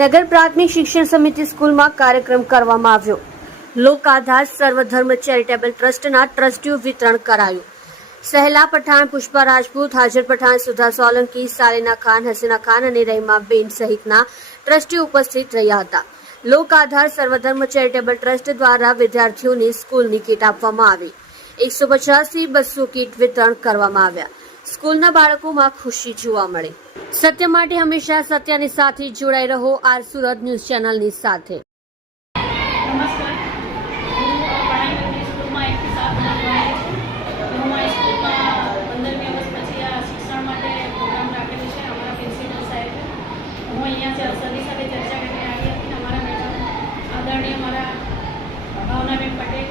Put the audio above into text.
નગર પ્રાથમિક શિક્ષણ સમિતિ સ્કૂલમાં કાર્યક્રમ કરવામાં આવ્યો. લોક આધાર સર્વધર્મ ચેરિટેબલ ટ્રસ્ટના ટ્રસ્ટીઓ વિતરણ કરાયું. સહેલા પઠાણ, પુષ્પા રાજપૂત, હાજર પઠાણ, સુધા સોલંકી, સાલિના ખાન, હસીના ખાન અને રહીમા બેન સહિતના ટ્રસ્ટીઓ ઉપસ્થિત રહ્યા હતા. લોક આધાર સર્વધર્મ ચેરિટેબલ ટ્રસ્ટ દ્વારા વિદ્યાર્થીઓને સ્કૂલની કીટ આપવામાં આવી. એકસો પચાસથી બસો કીટ વિતરણ કરવામાં આવ્યા. સ્કૂલના બાળકોમાં ખુશી જોવા મળે. સત્ય માટે હંમેશા સત્યની સાથે જોડાઈ રહો, આર સુરત ન્યૂઝ ચેનલની સાથે. ભાવનાબેન પટેલ